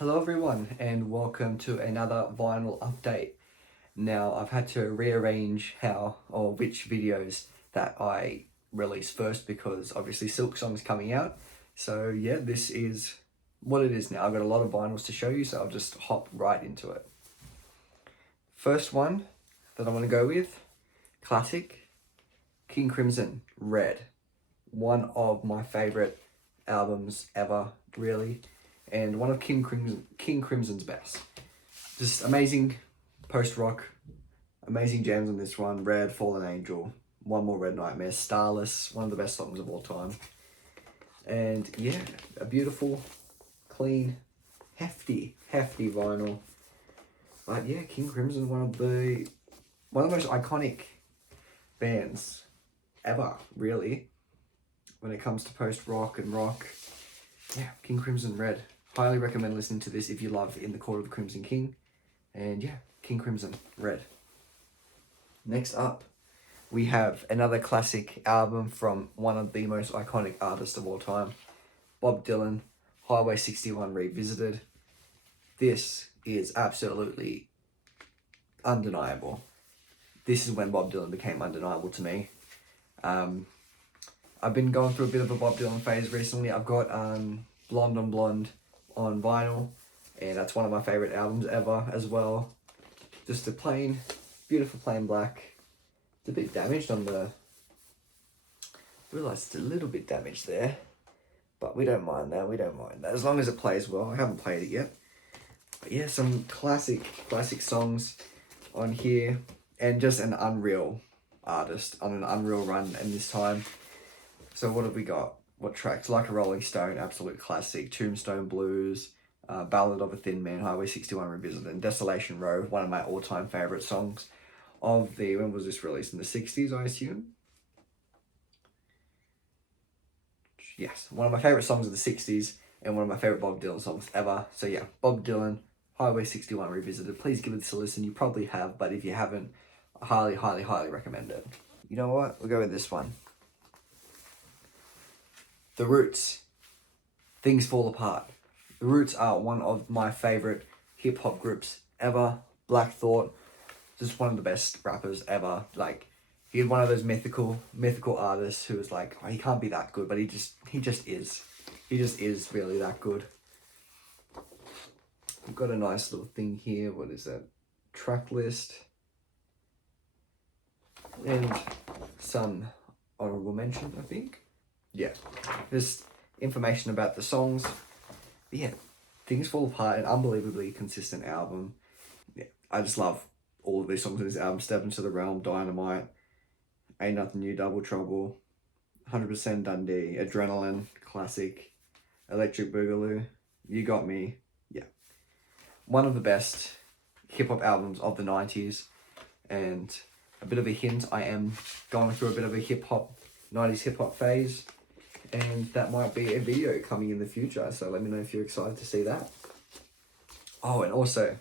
Hello everyone and welcome to another vinyl update. Now I've had to rearrange how or which videos that I release first because obviously Silksong's coming out. So yeah, this is what it is now. I've got a lot of vinyls to show you, so I'll just hop right into it. First one that I want to go with, classic, King Crimson, Red. One of my favorite albums ever, really, and one of King Crimson's best. Just amazing post-rock, amazing jams on this one. Red, Fallen Angel, One More Red Nightmare, Starless, one of the best songs of all time. And yeah, a beautiful, clean, hefty vinyl. But yeah, King Crimson, one of the most iconic bands ever, really, when it comes to post-rock and rock. Yeah, King Crimson, Red. Highly recommend listening to this if you love In the Court of the Crimson King. And yeah, King Crimson, Red. Next up, we have another classic album from one of the most iconic artists of all time, Bob Dylan, Highway 61 Revisited. This is absolutely undeniable. This is when Bob Dylan became undeniable to me. I've been going through a bit of a Bob Dylan phase recently. I've got Blonde on Blonde on vinyl, and that's one of my favorite albums ever as well. Just a plain, beautiful plain black. It's a bit damaged on the... I realise it's a little bit damaged there, but we don't mind that, as long as it plays well. I haven't played it yet. But yeah, some classic songs on here, and just an unreal artist on an unreal run in this time. So what have we got? What tracks? Like a Rolling Stone, absolute classic. Tombstone Blues, Ballad of a Thin Man, Highway 61 Revisited, and Desolation Row, one of my all-time favourite songs of the... When was this released? In the 60s, I assume? Yes, one of my favourite songs of the 60s, and one of my favourite Bob Dylan songs ever. So yeah, Bob Dylan, Highway 61 Revisited. Please give this a listen. You probably have, but if you haven't, I highly recommend it. You know what? We'll go with this one. The Roots, Things Fall Apart. The Roots are one of my favourite hip-hop groups ever. Black Thought, just one of the best rappers ever. Like, he's one of those mythical artists who is like, oh, he can't be that good, but he just is. He just is really that good. We've got a nice little thing here. What is that? Track list. And some honorable mention, I think. Yeah, just information about the songs. But yeah, Things Fall Apart, an unbelievably consistent album. Yeah, I just love all of these songs in this album. Step Into the Realm, Dynamite, Ain't Nothing New, Double Trouble, 100% Dundee, Adrenaline, classic, Electric Boogaloo, You Got Me. Yeah, one of the best hip-hop albums of the 90s. And a bit of a hint, I am going through a bit of a 90s hip-hop phase. And that might be a video coming in the future, so let me know if you're excited to see that. Oh, and also,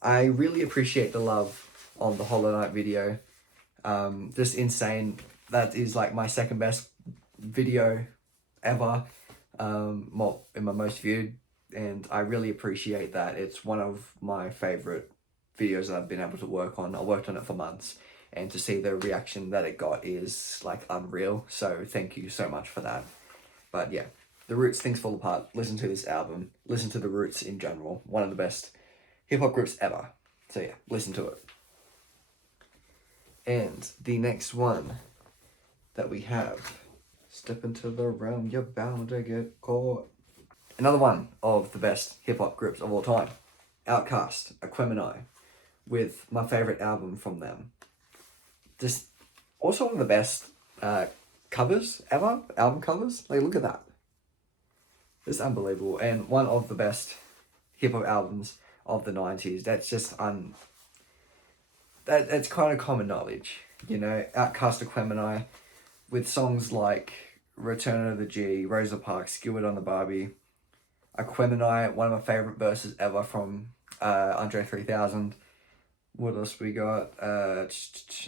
I really appreciate the love on the Hollow Knight video. Just insane. That is like my second best video ever, in my most viewed, and I really appreciate that. It's one of my favorite videos that I've been able to work on. I worked on it for months, and to see the reaction that it got is like unreal. So thank you so much for that. But yeah, The Roots, Things Fall Apart. Listen to this album. Listen to The Roots in general. One of the best hip-hop groups ever. So yeah, listen to it. And the next one that we have, Step Into the Realm, You're Bound to Get Caught. Another one of the best hip-hop groups of all time. Outkast, Aquemini, with my favourite album from them. Just also one of the best covers ever, album covers. Like, look at that. It's unbelievable. And one of the best hip-hop albums of the 90s. That's just that's kind of common knowledge, you know. Outkast, Aquemini, with songs like Return of the G, Rosa Parks, Skewered on the Barbie. Aquemini, one of my favourite verses ever from Andre 3000. What else we got? The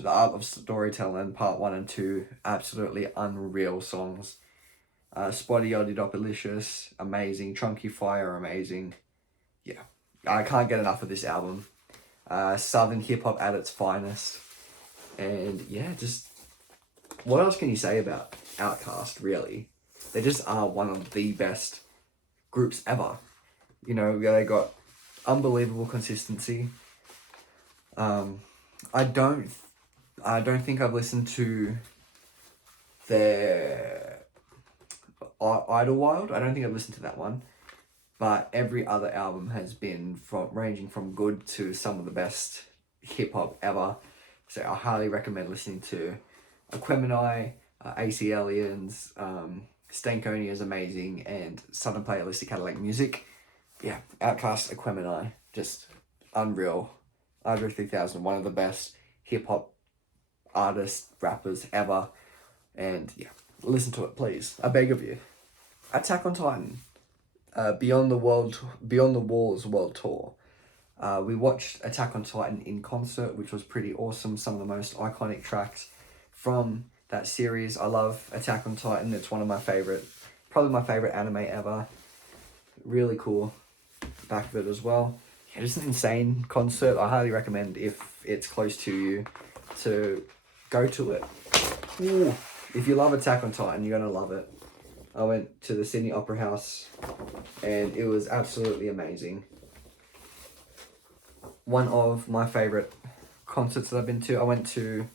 Art of Storytelling, Part 1 and 2. Absolutely unreal songs. Spotty Oddly Dopalicious, amazing. Chunky Fire, amazing. yeah, I can't get enough of this album. Southern hip hop at its finest. And yeah, just what else can you say about Outkast, really? They just are one of the best groups ever. You know, they got unbelievable consistency. I don't think I've listened to their Idlewild. I don't think I've listened to that one. But every other album has been ranging from good to some of the best hip hop ever. So I highly recommend listening to Aquemini, AC Aliens, Stankonia is amazing, and Southern Playalistic Cadillac Music. Yeah, Outkast, Aquemini, just unreal. Andre 3000, one of the best hip hop artists, rappers ever. And yeah, listen to it, please. I beg of you. Attack on Titan, Beyond the Walls World Tour. We watched Attack on Titan in concert, which was pretty awesome. Some of the most iconic tracks from that series. I love Attack on Titan. It's one of my probably my favorite anime ever. Really cool back of it as well. Yeah, just an insane concert. I highly recommend, if it's close to you, to go to it. Ooh, if you love Attack on Titan, you're gonna love it. I went to the Sydney Opera House and it was absolutely amazing. One of my favourite concerts that I've been to. I went to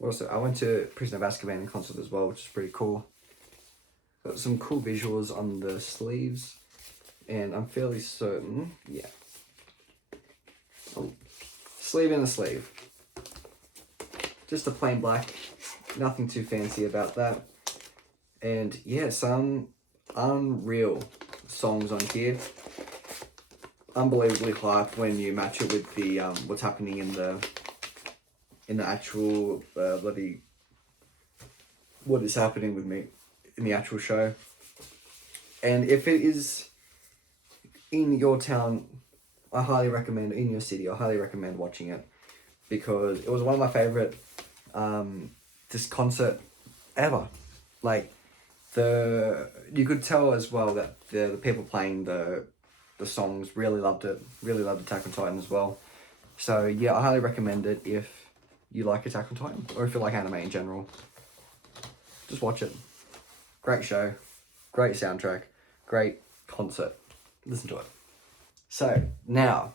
Prisoner of Azkaban in concert as well, which is pretty cool. Got some cool visuals on the sleeves, and I'm fairly certain, yeah. Oh, sleeve in the sleeve. Just a plain black, nothing too fancy about that. And yeah, some unreal songs on here. Unbelievably hype when you match it with the what's happening in the actual what is happening with me in the actual show. And if it is in your town, I highly recommend, in your city, I highly recommend watching it, because it was one of my favorite just concert ever. Like, you could tell as well that the people playing the songs really loved it, really loved Attack on Titan as well. So yeah, I highly recommend it if you like Attack on Titan, or if you like anime in general. Just watch it. Great show, great soundtrack, great concert. Listen to it. So now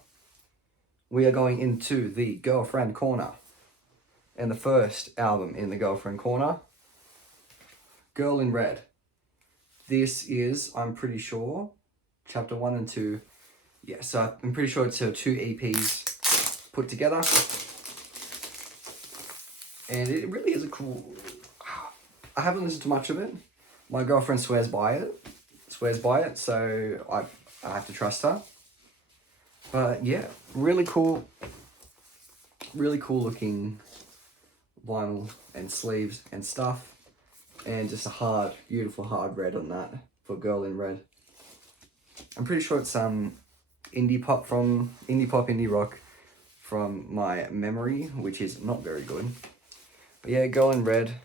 we are going into the Girlfriend Corner. And the first album in the Girlfriend Corner, Girl in Red. This is, I'm pretty sure, chapter 1 and 2. Yeah, so I'm pretty sure it's 2 EPs put together. And it really is a cool... I haven't listened to much of it. My girlfriend swears by it, so I have to trust her. But yeah, really cool looking vinyl and sleeves and stuff. And just a beautiful hard red on that for Girl in Red. I'm pretty sure it's indie pop, indie rock from my memory, which is not very good. But yeah, Girl in Red,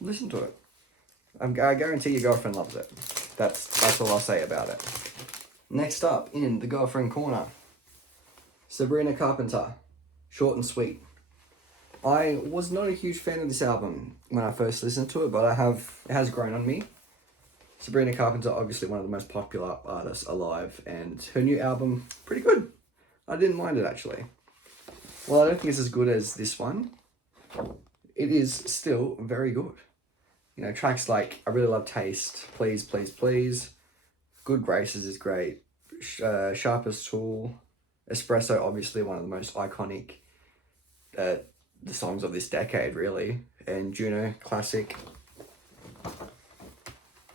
listen to it. I guarantee your girlfriend loves it. That's all I'll say about it. Next up in the Girlfriend Corner, Sabrina Carpenter, Short and Sweet. I was not a huge fan of this album when I first listened to it, but it has grown on me. Sabrina Carpenter, obviously one of the most popular artists alive, and her new album, pretty good. I didn't mind it, actually. Well, I don't think it's as good as this one. It is still very good. You know, tracks like I Really Love Taste, Please, Please, Please, Good Graces is great, Sharpest Tool, Espresso, obviously one of the most iconic the songs of this decade, really, and Juno, classic.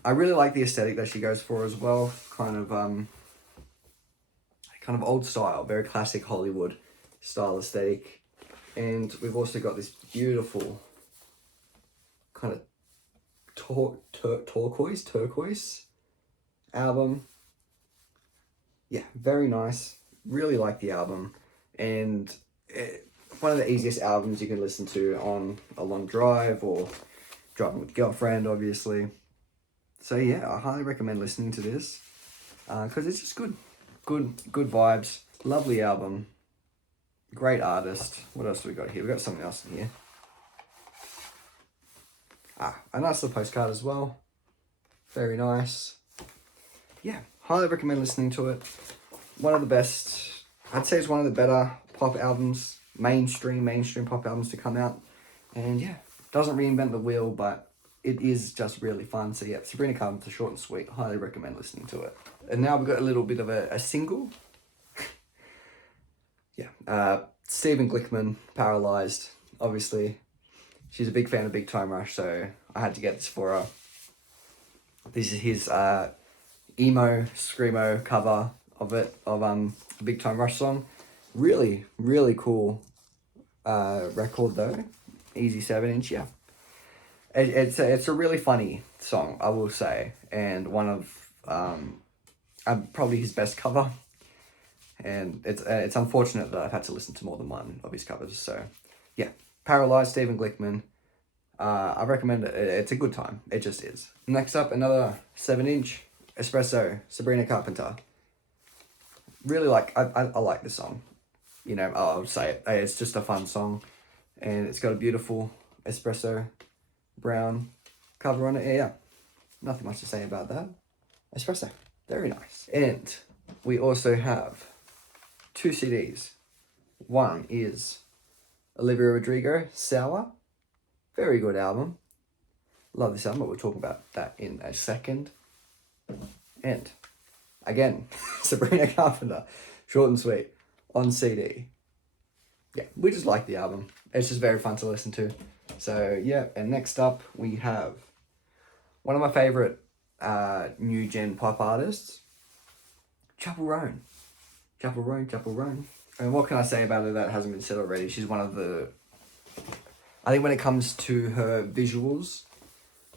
I really like the aesthetic that she goes for as well, kind of old style, very classic Hollywood style aesthetic. And we've also got this beautiful kind of turquoise album. Yeah, very nice. Really like the album, and one of the easiest albums you can listen to on a long drive or driving with girlfriend, obviously. So yeah, I highly recommend listening to this because it's just good. good vibes. Lovely album. Great artist. What else do we got here? We got something else in here. A nice little postcard as well. Very nice. Yeah, highly recommend listening to it. One of the best, I'd say it's one of the better pop albums, mainstream pop albums to come out. And yeah, doesn't reinvent the wheel, but it is just really fun. So yeah, Sabrina Carpenter, short and sweet. Highly recommend listening to it. And now we've got a little bit of a single. Yeah, Stephen Glickman, Paralyzed. Obviously, she's a big fan of Big Time Rush, so I had to get this for her. This is his emo, screamo cover of it, of Big Time Rush song. Really, really cool record though. Easy 7-inch, yeah. It's a really funny song, I will say, and one of probably his best cover. And it's unfortunate that I've had to listen to more than one of his covers. So yeah, Paralyzed, Stephen Glickman. I recommend it. It's a good time. It just is. Next up, another 7-inch, Espresso, Sabrina Carpenter. Really I like this song. You know, I'll say it. It's just a fun song, and it's got a beautiful espresso brown cover on it. Yeah, nothing much to say about that. Espresso, very nice. And we also have 2 CDs. One is Olivia Rodrigo, Sour. Very good album. Love this album, but we'll talk about that in a second. And again, Sabrina Carpenter, short and sweet, on CD. Yeah, we just like the album. It's just very fun to listen to. So yeah, and next up we have one of my favorite new gen pop artists, Chappell Roan. Chappell Roan. And what can I say about her that hasn't been said already? She's one of the, I think when it comes to her visuals,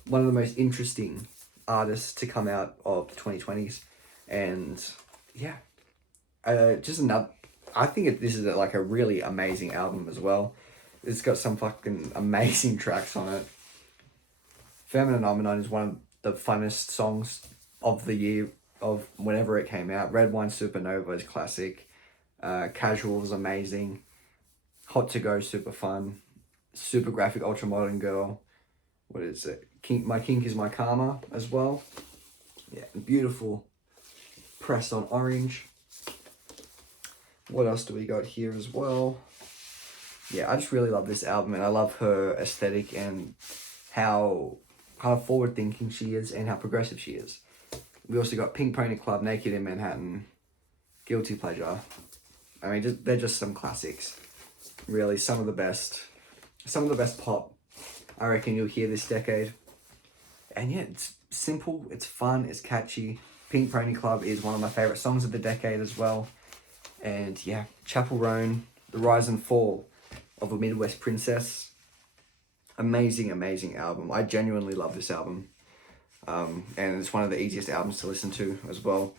one of the most interesting artists to come out of the 2020s. And yeah, just another, I think this is like a really amazing album as well. It's got some fucking amazing tracks on it. Feminine Phenomenon is one of the funnest songs of the year, of whenever it came out. Red Wine Supernova is classic. Casual is amazing. Hot to Go, super fun. Super graphic, ultra modern girl. What is it? My Kink is My Karma as well. Yeah, beautiful. Pressed on Orange. What else do we got here as well? Yeah, I just really love this album, and I love her aesthetic and how kind of forward thinking she is and how progressive she is. We also got Pink Pony Club, Naked in Manhattan, Guilty Pleasure. I mean, they're just some classics. Really, some of the best pop I reckon you'll hear this decade. And yeah, it's simple, it's fun, it's catchy. Pink Pony Club is one of my favorite songs of the decade as well. And yeah, Chappell Roan, The Rise and Fall of a Midwest Princess. Amazing, amazing album. I genuinely love this album. And it's one of the easiest albums to listen to as well.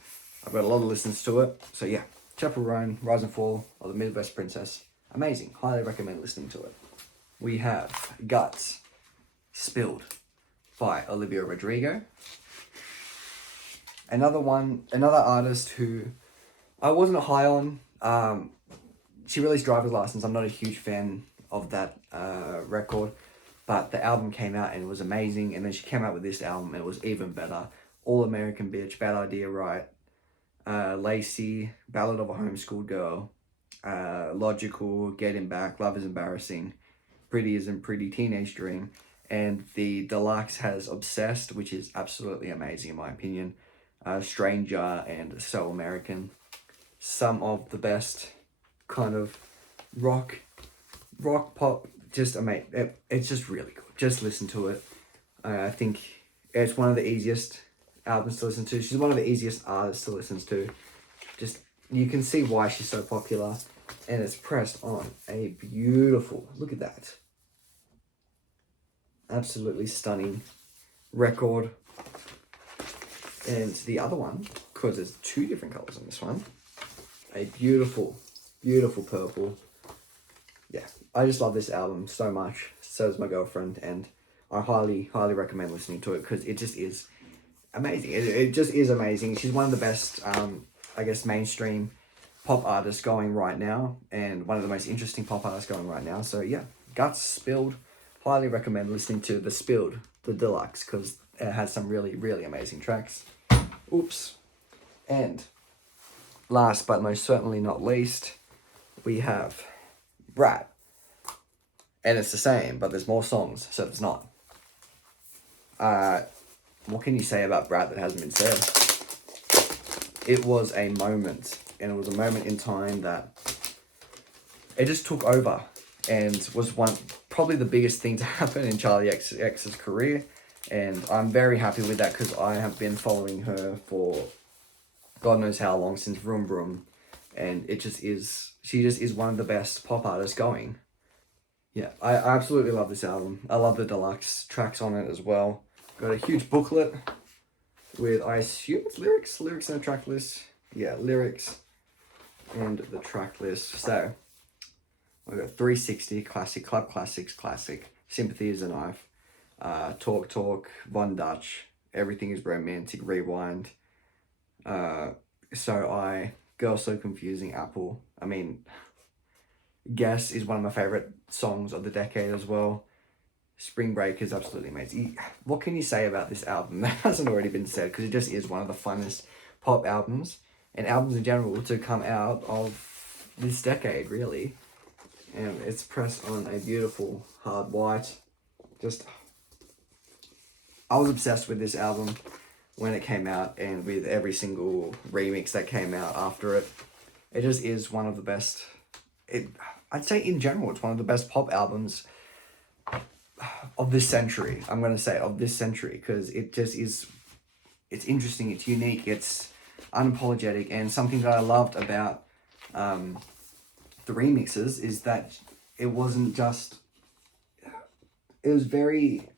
I've got a lot of listens to it. So yeah, Chappell Roan, Rise and Fall of the Midwest Princess. Amazing. Highly recommend listening to it. We have Guts, Spilled by Olivia Rodrigo. Another artist who I wasn't high on. She released Driver's License. I'm not a huge fan of that record. But the album came out and it was amazing. And then she came out with this album and it was even better. All American Bitch, Bad Idea Right, Lacey, Ballad of a Homeschooled Girl, Logical, Getting Back, Love is Embarrassing, Pretty Isn't Pretty, Teenage Dream. And the deluxe has Obsessed, which is absolutely amazing in my opinion. Stranger and So American. Some of the best kind of rock pop. Just amazing. It's just really good. Just listen to it. I think it's one of the easiest albums to listen to. She's one of the easiest artists to listen to. Just, you can see why she's so popular. And it's pressed on a beautiful, look at that. Absolutely stunning record. And the other one, because there's 2 different colours on this one, a beautiful, beautiful purple. Yeah, I just love this album so much. So does my girlfriend, and I highly, highly recommend listening to it because it just is amazing. It just is amazing. She's one of the best I guess, mainstream pop artist going right now, and one of the most interesting pop artists going right now. So yeah, Guts, Spilled, highly recommend listening to the Spilled, the deluxe, because it has some really, really amazing tracks. Oops. And last but most certainly not least, we have Brat. And it's the same, but there's more songs, so it's not. What can you say about Brat that hasn't been said? It was a moment, and it was a moment in time that it just took over and was probably the biggest thing to happen in Charli XCX's career. And I'm very happy with that because I have been following her for God knows how long, since Vroom Vroom. And she just is one of the best pop artists going. Yeah, I absolutely love this album. I love the deluxe tracks on it as well. Got a huge booklet with, I assume it's lyrics and a track list. Yeah, lyrics and the track list. So we've got 360, classic, Club Classics, classic, Sympathy is a Knife, Talk Talk, Von Dutch, Everything is Romantic, Rewind, Girl So Confusing, Apple. I mean, Guess is one of my favorite songs of the decade as well. Spring Break is absolutely amazing. What can you say about this album that hasn't already been said? Because it just is one of the funnest pop albums and albums in general to come out of this decade, really. And it's pressed on a beautiful hard white. I was obsessed with this album when it came out, and with every single remix that came out after it. It just is one of the best. I'd say in general, it's one of the best pop albums of this century. I'm going to say of this century, because it just is, it's interesting, it's unique, it's unapologetic, and something that I loved about the remixes is that it wasn't just, it was very,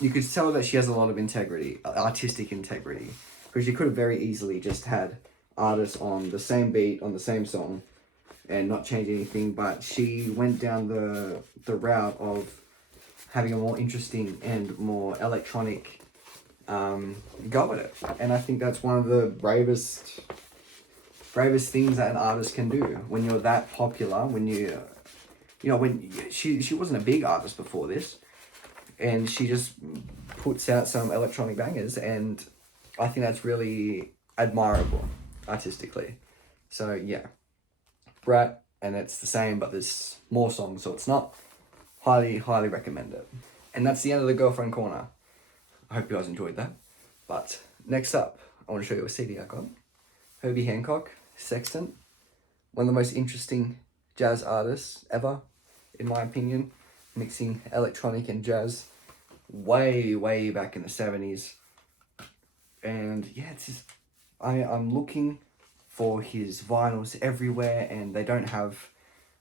you could tell that she has a lot of integrity, artistic integrity, because you could have very easily just had artists on the same beat, on the same song, and not change anything, but she went down the route of having a more interesting and more electronic go at it. And I think that's one of the bravest things that an artist can do when you're that popular, when when she wasn't a big artist before this, and she just puts out some electronic bangers, and I think that's really admirable artistically. So yeah, Brat, and it's the same, but there's more songs, so it's not. Highly, highly recommend it. And that's the end of the Girlfriend Corner. I hope you guys enjoyed that. But next up, I want to show you a CD I got. Herbie Hancock, Sextant. One of the most interesting jazz artists ever, in my opinion. Mixing electronic and jazz way, way back in the 70s. And yeah, I'm looking for his vinyls everywhere, and they don't have,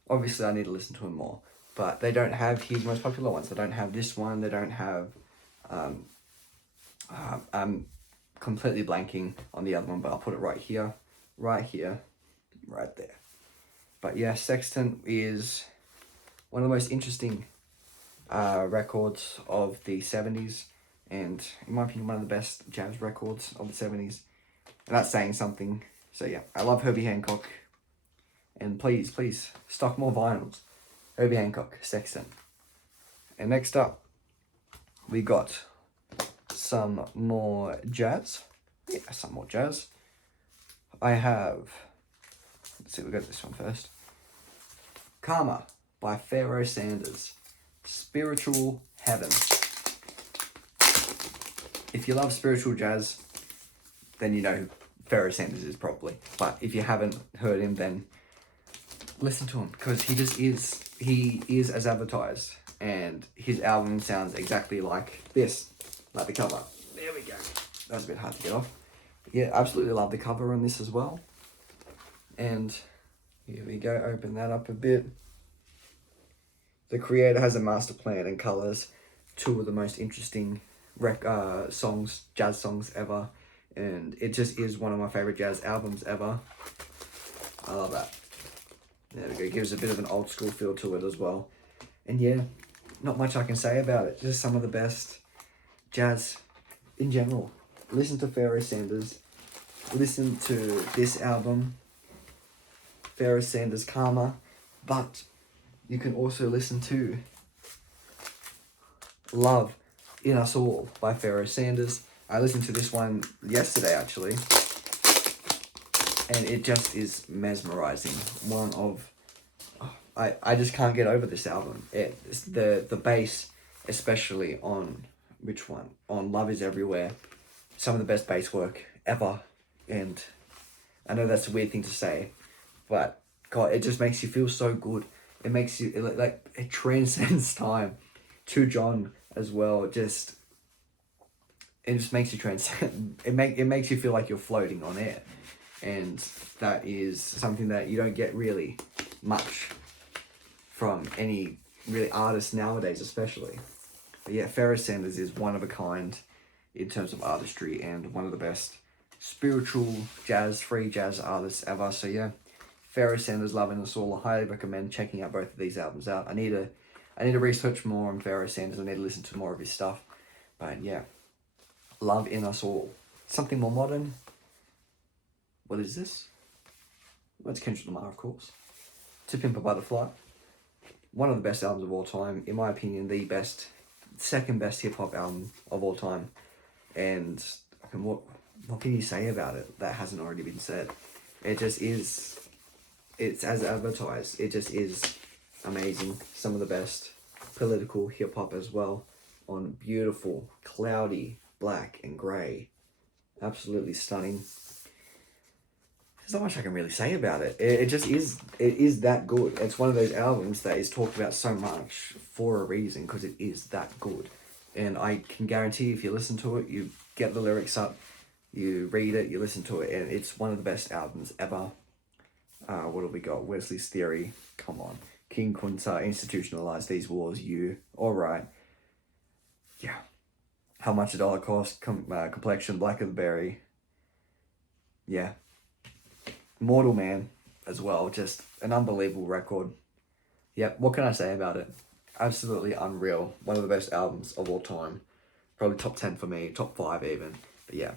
obviously I need to listen to him more, but they don't have his most popular ones. They don't have this one, they don't have, I'm completely blanking on the other one, but I'll put it right here, right there. But yeah, Sextant is one of the most interesting records of the 70s, and in my opinion, one of the best jazz records of the 70s. And that's saying something. So yeah, I love Herbie Hancock, and please stock more vinyls. Herbie Hancock, Sextant. And next up, we got some more jazz. Yeah, some more jazz. I have, let's see, we got this one first. Karma by Pharoah Sanders. Spiritual Heaven. If you love spiritual jazz, then you know who Pharoah Sanders is probably. But if you haven't heard him, then listen to him, because he is as advertised, and his album sounds exactly like this, like the cover. There we go. That was a bit hard to get off. But yeah, absolutely love the cover on this as well. And here we go, open that up a bit. The creator has a master plan and colours two of the most interesting jazz songs ever, and it just is one of my favourite jazz albums ever. I love that. There we go, it gives a bit of an old school feel to it as well. And yeah, not much I can say about it, just some of the best jazz in general. Listen to Pharoah Sanders, listen to this album, Farrah Sanders' Karma, but you can also listen to Love in Us All by Farrah Sanders. I listened to this one yesterday actually, and it just is mesmerizing. One of, I just can't get over this album. It's the bass, especially on which one? On Love Is Everywhere. Some of the best bass work ever. And I know that's a weird thing to say, but God, it just makes you feel so good. It makes you, it transcends time. To John as well, it just makes you transcend. It makes you feel like you're floating on air. And that is something that you don't get really much from any really artists nowadays, especially. But yeah, Farrah Sanders is one of a kind in terms of artistry and one of the best spiritual jazz, free jazz artists ever. So yeah, Farrah Sanders, Love in Us All. I highly recommend checking out both of these albums out. I need to research more on Farrah Sanders. I need to listen to more of his stuff. But yeah, Love in Us All. Something more modern. What is this? Well, it's Kendrick Lamar, of course. To Pimp a Butterfly. One of the best albums of all time. In my opinion, the second best hip-hop album of all time. And what can you say about it that hasn't already been said? It just is, it's as advertised. It just is amazing. Some of the best political hip-hop as well. On beautiful, cloudy, black and grey. Absolutely stunning. There's not much I can really say about it. It just is, it is that good. It's one of those albums that is talked about so much for a reason, because it is that good. And I can guarantee if you listen to it, you get the lyrics up, you read it, you listen to it, and it's one of the best albums ever. What have we got? Wesley's Theory. Come on. King Kunta, Institutionalized These Wars, You. Alright. Yeah. How Much a Dollar Cost, Complexion, Black of the Berry. Yeah. Mortal Man as well. Just an unbelievable record. Yep. What can I say about it? Absolutely unreal. One of the best albums of all time. Probably top 10 for me. Top 5 even. But yeah.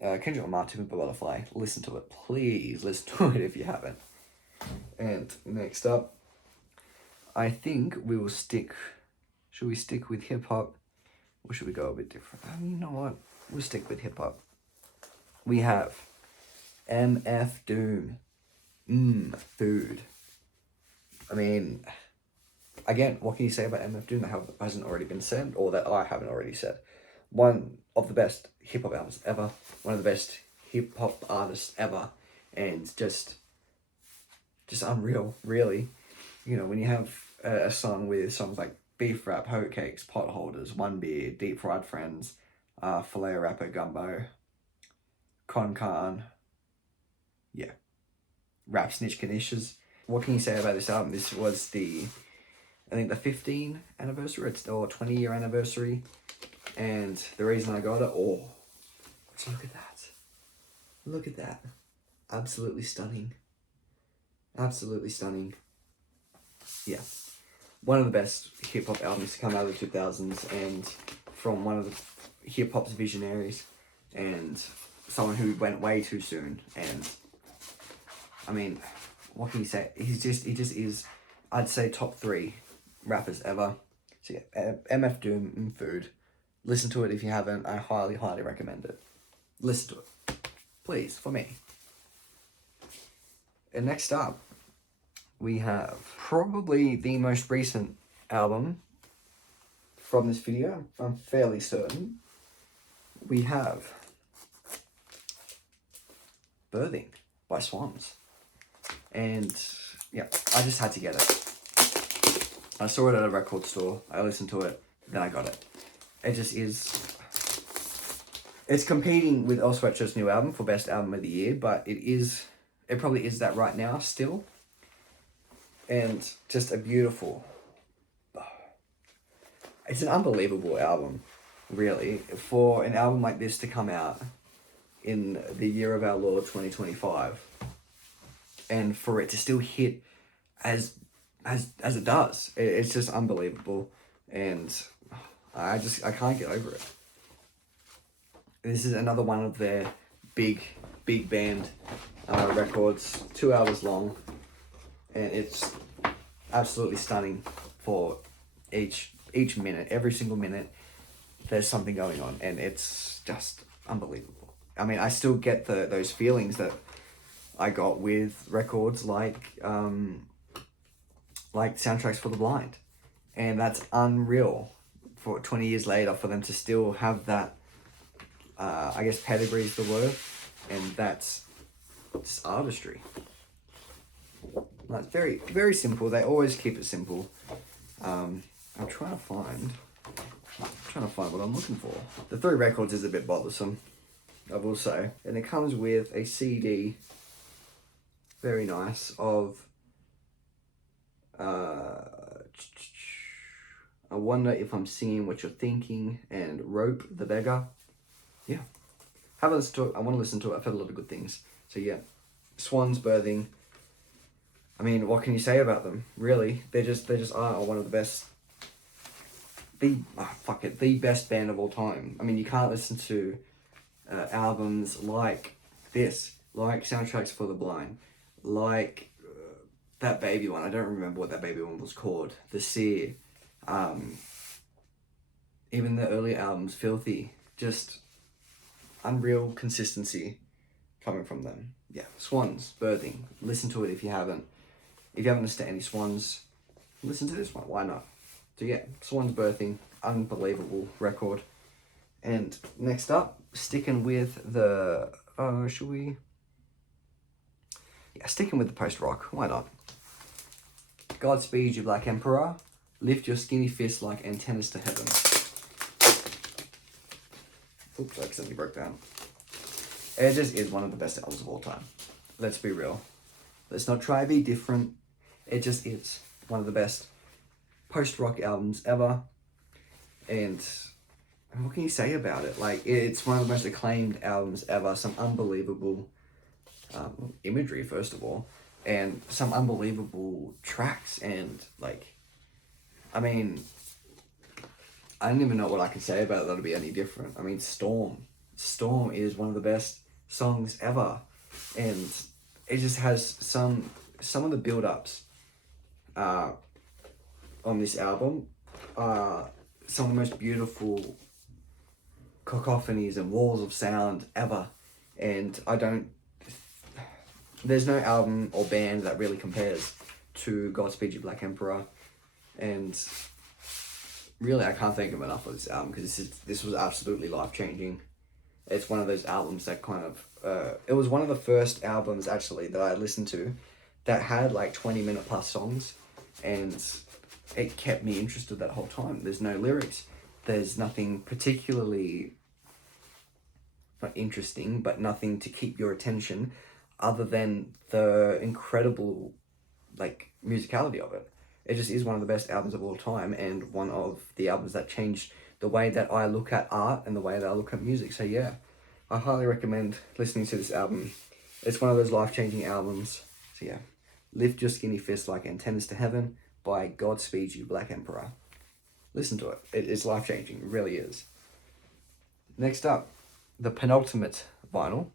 Kendrick Lamar, To Pimp a Butterfly. Listen to it. Please listen to it if you haven't. And next up, I think we will stick... Should we stick with hip-hop? Or should we go a bit different? You know what? We'll stick with hip-hop. We have MF Doom. Food. I mean... Again, what can you say about MF Doom that hasn't already been said, or that I haven't already said? One of the best hip-hop albums ever. One of the best hip-hop artists ever. And just unreal, really. You know, when you have a song with songs like Beef Rap, Hoe Cakes, Pot Holders, One Beer, Deep Fried Friends, Filet Rapper, Gumbo, Con Carn, yeah, Rap Snitch Knishes. What can you say about this album? This was I think the 15th anniversary or 20-year anniversary. And the reason I got it, let's look at that. Look at that. Absolutely stunning. Absolutely stunning. Yeah. One of the best hip-hop albums to come out of the 2000s, and from one of the hip-hop's visionaries, and someone who went way too soon. And, I mean, what can you say? He just is, I'd say, top 3 rappers ever. So yeah, MF Doom and Food. Listen to it if you haven't. I highly, highly recommend it. Listen to it. Please, for me. And next up, we have probably the most recent album from this video. I'm fairly certain. We have Birthing by Swans. And yeah, I just had to get it. I saw it at a record store, I listened to it, then I got it. It just is... It's competing with El Sweatshirt's new album for Best Album of the Year, but it probably is that right now still. And just a beautiful... It's an unbelievable album, really. For an album like this to come out in the year of our Lord 2025, and for it to still hit as it does, it's just unbelievable. And I can't get over it. This is another one of their big big band records, 2 hours long, and it's absolutely stunning for each minute, every single minute. There's something going on, and it's just unbelievable. I mean, I still get those feelings that I got with records like Soundtracks for the Blind, and that's unreal. For 20 years later, for them to still have that, I guess pedigree is the word, and that's just artistry. It's very, very simple. They always keep it simple. I'm trying to find what I'm looking for. The 3 records is a bit bothersome, I will say. And it comes with a CD, very nice, of I Wonder If I'm Singing What You're Thinking and Rope the Beggar. Yeah. Have a listen to it. I want to listen to it. I've heard a lot of good things. So yeah. Swans Birthing. I mean, what can you say about them? Really? They just are one of the best. The best band of all time. I mean, you can't listen to albums like this, like Soundtracks for the Blind, like that baby one. I don't remember what that baby one was called. The Seer. Even the early albums, Filthy. Just unreal consistency coming from them. Yeah, Swans, Birthing. Listen to it if you haven't. If you haven't listened to any Swans, listen to this one. Why not? So yeah, Swans, Birthing. Unbelievable record. And next up, sticking with the... sticking with the post-rock. Why not? Godspeed You Black Emperor. Lift Your Skinny Fist Like Antennas to Heaven. Oops, I accidentally broke down. It just is one of the best albums of all time. Let's be real. Let's not try to be different. It just is one of the best post-rock albums ever. And what can you say about it? Like, it's one of the most acclaimed albums ever. Some unbelievable imagery, first of all. And some unbelievable tracks. And, like, I mean, I don't even know what I can say about it that'll be any different. I mean, Storm is one of the best songs ever, and it just has some of the build-ups on this album are some of the most beautiful cacophonies and walls of sound ever, and there's no album or band that really compares to Godspeed You Black Emperor. And really, I can't thank him enough for this album, because this was absolutely life-changing. It's one of those albums that kind of... it was one of the first albums, actually, that I listened to that had, like, 20-minute plus songs. And it kept me interested that whole time. There's no lyrics. There's nothing particularly... not interesting, but nothing to keep your attention other than the incredible, like, musicality of it. It just is one of the best albums of all time, and one of the albums that changed the way that I look at art and the way that I look at music. So yeah, I highly recommend listening to this album. It's one of those life-changing albums. So yeah, Lift Your Skinny Fist Like Antennas to Heaven by Godspeed You Black Emperor. Listen to it. It's life-changing. It really is. Next up, the penultimate vinyl.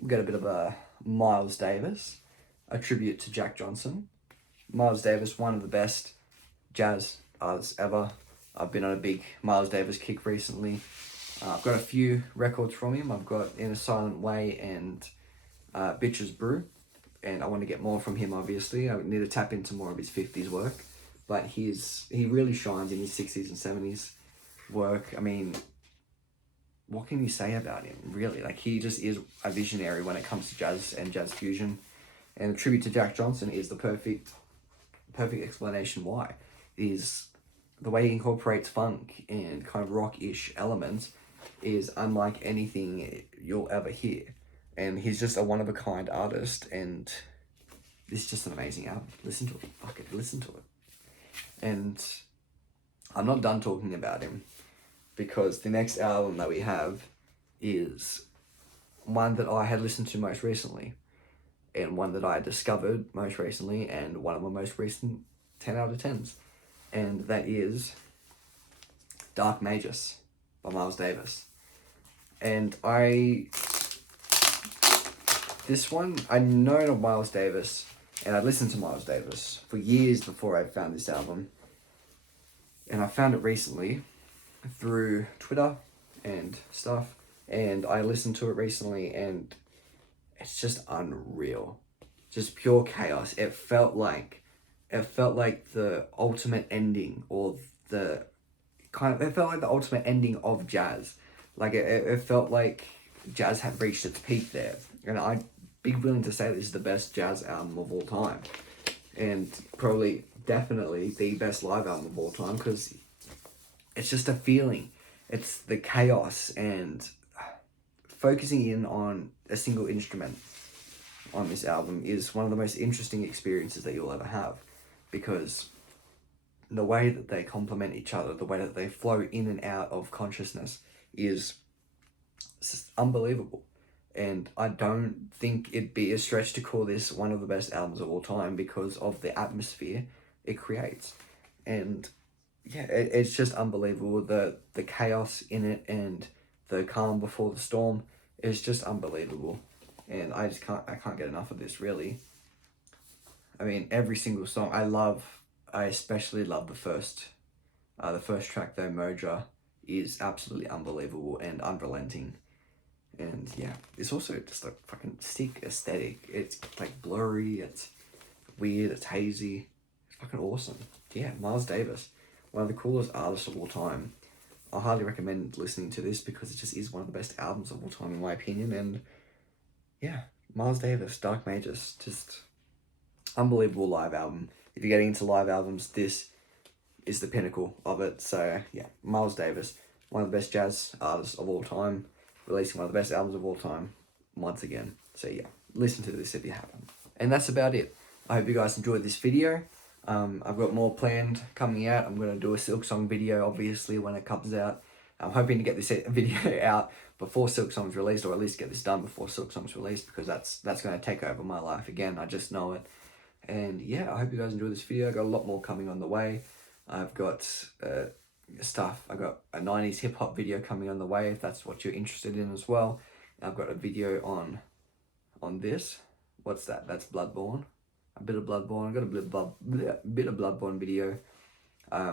We've got a bit of a Miles Davis, a tribute to Jack Johnson. Miles Davis, one of the best jazz artists ever. I've been on a big Miles Davis kick recently. I've got a few records from him. I've got In a Silent Way and Bitches Brew. And I want to get more from him, obviously. I need to tap into more of his 50s work. But he really shines in his 60s and 70s work. I mean, what can you say about him, really? Like, he just is a visionary when it comes to jazz and jazz fusion. And a tribute to Jack Johnson is the perfect explanation why. Is the way he incorporates funk and kind of rock-ish elements is unlike anything you'll ever hear. And he's just a one-of-a-kind artist, and it's just an amazing album. Listen to it. Fuck it, listen to it. And I'm not done talking about him, because the next album that we have is one that I had listened to most recently, and one that I discovered most recently, and one of my most recent 10 out of 10s. And that is Dark Magus by Miles Davis. And I This one, I know Miles Davis, and I listened to Miles Davis for years before I found this album. And I found it recently through Twitter and stuff, and I listened to it recently, and it's just unreal. Just pure chaos. It felt like the ultimate ending, or it felt like the ultimate ending of jazz. Like it felt like jazz had reached its peak there. And I'd be willing to say this is the best jazz album of all time. And probably, definitely, the best live album of all time, because it's just a feeling. It's the chaos and focusing in on a single instrument on this album is one of the most interesting experiences that you'll ever have, because the way that they complement each other, the way that they flow in and out of consciousness is just unbelievable. And I don't think it'd be a stretch to call this one of the best albums of all time because of the atmosphere it creates. And yeah, it's just unbelievable. The chaos in it and the calm before the storm is just unbelievable. And I can't get enough of this, really. I mean, every single song I especially love the first track though, Moja, is absolutely unbelievable and unrelenting. And yeah, it's also just a fucking sick aesthetic. It's like blurry, it's weird, it's hazy. It's fucking awesome. Yeah, Miles Davis, one of the coolest artists of all time. I highly recommend listening to this because it just is one of the best albums of all time in my opinion. And yeah, Miles Davis, Dark Mages, just unbelievable live album. If you're getting into live albums, this is the pinnacle of it. So yeah, Miles Davis, one of the best jazz artists of all time, releasing one of the best albums of all time once again. So yeah, listen to this if you haven't. And that's about it. I hope you guys enjoyed this video. I've got more planned coming out. I'm going to do a Silksong video, obviously, when it comes out. I'm hoping to get this video out before Silksong's released, or at least get this done before Silksong's released, because that's going to take over my life again. I just know it. And yeah, I hope you guys enjoyed this video. I've got a lot more coming on the way. I've got stuff. I got a 90s hip hop video coming on the way, if that's what you're interested in as well. I've got a video on this. What's that? That's Bloodborne. A bit of Bloodborne. I've got a bit of Bloodborne video. I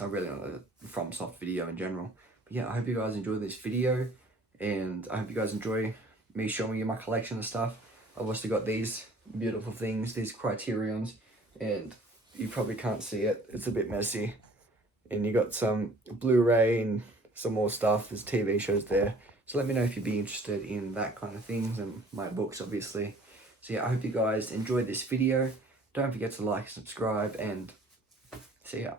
really like the FromSoft video in general. But yeah, I hope you guys enjoyed this video, and I hope you guys enjoy me showing you my collection of stuff. I've also got these beautiful things, these Criterions, and you probably can't see it. It's a bit messy. And you got some Blu-ray and some more stuff. There's TV shows there. So let me know if you'd be interested in that kind of things, and my books, obviously. So yeah, I hope you guys enjoyed this video. Don't forget to like, subscribe, and see ya.